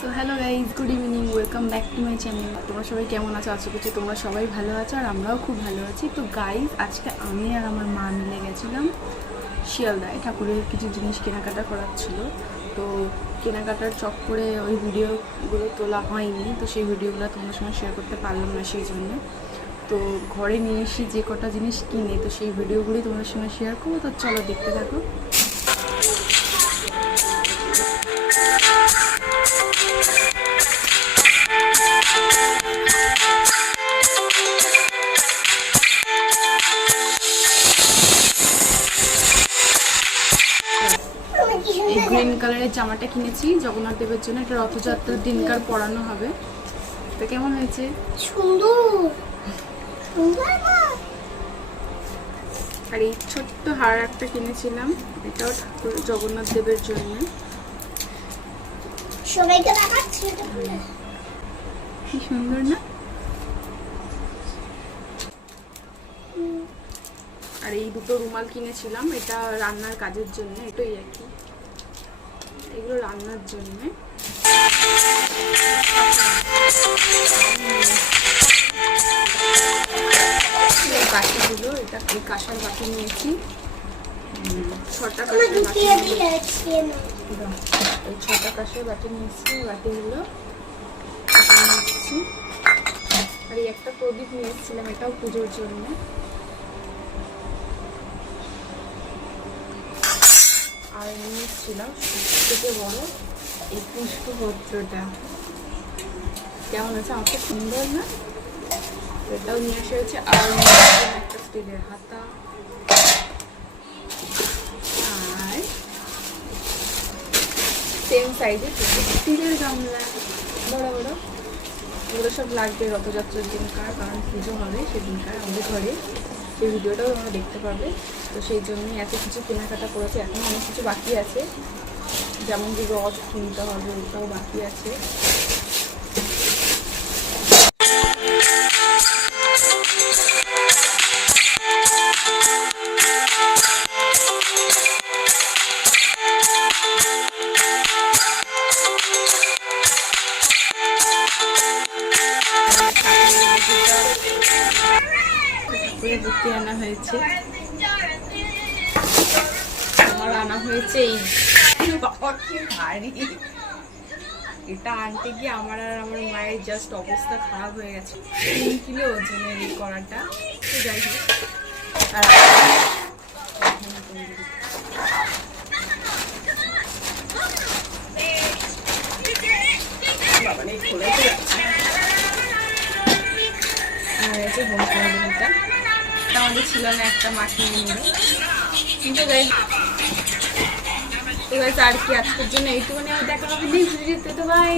So hello guys, good evening, welcome back to my channel. তোমরা সবাই কেমন আছো? আশা করছি তোমরা সবাই ভালো আছো, আর আমরাও খুব ভালো আছি। তো গাইজ, আজকে আমি আর আমার মা মিলে গেছিলাম শিয়ালদায়। ঠাকুরের কিছু জিনিস কেনাকাটা করার ছিল, তো কেনাকাটার চক্করে ওই ভিডিওগুলো তোলা হয়নি, তো সেই ভিডিওগুলো তোমার সঙ্গে শেয়ার করতে পারলাম না, সেই জন্য। তো ঘরে নিয়ে এসে যে কটা জিনিস কিনে, তো সেই ভিডিওগুলি তোমার সঙ্গে শেয়ার করবো। তো চলো দেখতে থাকো। এই গ্রিন কালারের জামাটা কিনেছি জগন্নাথ দেবের জন্য। এটা রথযাত্রার দিনকার পরানো হবে। তো কেমন হয়েছে? সুন্দর। আর এই ছোট্ট হার একটা কিনেছিলাম, এটাও ঠাকুর জগন্নাথ দেবের জন্য। সবাইকে দেখাচ্ছি এটা খুলে। কি সুন্দর না? আর এই দুটো রুমাল কিনেছিলাম, এটা রান্নার কাজের জন্য। এটাই আর কি, এগুলো রান্নার জন্য। বাটিগুলো, এটা এই কাঁসার বাটি নিয়েছি, 6টা কাঁসার বাটি নিয়েছি। এই 6টা কাঁসার বাটি নিয়েছি, বাটিগুলো নিয়েছি। আর এই একটা প্রদীপ নিয়ে এসেছিলাম, এটাও পুজোর জন্য। আর নিয়ে এসেছিলাম সবথেকে বড় এই পুষ্পপত্রটা। কেমন আছে? আমার খুব সুন্দর না? এটাও নিয়ে আসা হয়েছে। আর একটা স্টিলের হাতা, আর সেম সাইজের স্টিলের গামলা, বড় বড়। এগুলো সব লাগবে রথযাত্রার দিনকার, কারণ পুজো হবে সেদিনকার আমাদের ঘরে। সেই ভিডিওটাও তোমরা দেখতে পাবে। তো সেই জন্যই এত কিছু কেনাকাটা করেছে। এখন অনেক কিছু বাকি আছে, যেমন যে রথ কিনতে হবে, ওটাও বাকি আছে। বুদ্ধি আনা হয়েছে, আমার আনা হয়েছে এই এটা আনতে গিয়ে আমার আর আমার মায়ের জাস্ট অবস্থা খারাপ হয়ে গেছে। 3 কিলো ওজনের এই কড়াটা। যাই হোক, আর বাবা নেই, খোলাই তো যাচ্ছে। এটা আমাদের ছিল না, একটা মাটি নিয়ে। কিন্তু যাই এবার আর কি, আজকের জন্য এইটুকুনি। আমার দেখা হবে নেক্সট ভিডিওতে। তো বাই।